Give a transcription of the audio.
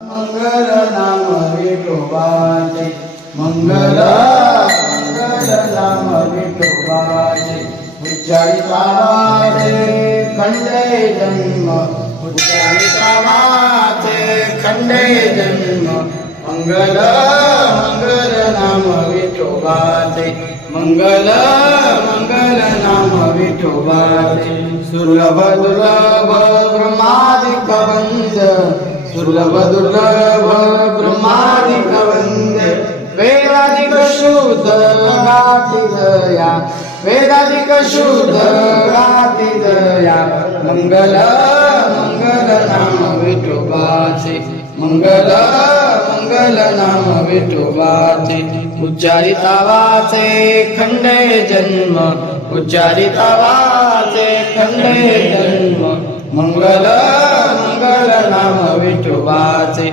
मंगल नाम विठोबाचे मंगल नाम विठोबाचे उच्चारिता वाचे खंडे जन्म उच्चारिता वाचे खंडे जन्म मंगल नाम विठोबाचे मंगल नाम विठोबाचे सुलभ दुर्लभ ब्रह्मादिक वंद सुलभ दुर्लभ ब्रह्मादिक वंद वेदादिक शुद्ध गाती दया वेदादिक शुद्ध गाती दया मंगल नाम विठोबाचे मंगल नाम विठोबाचे उच्चारिता वाचे खंडे जन्म उच्चारिता वाचे खंडे जन्म मंगल नाम विठोबाचे